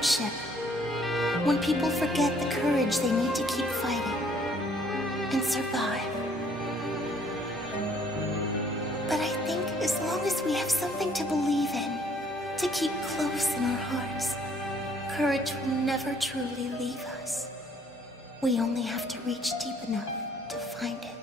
hardship, when people forget the courage they need to keep fighting and survive. But I think as long as we have something to believe in, to keep close in our hearts, courage will never truly leave us. We only have to reach deep enough to find it.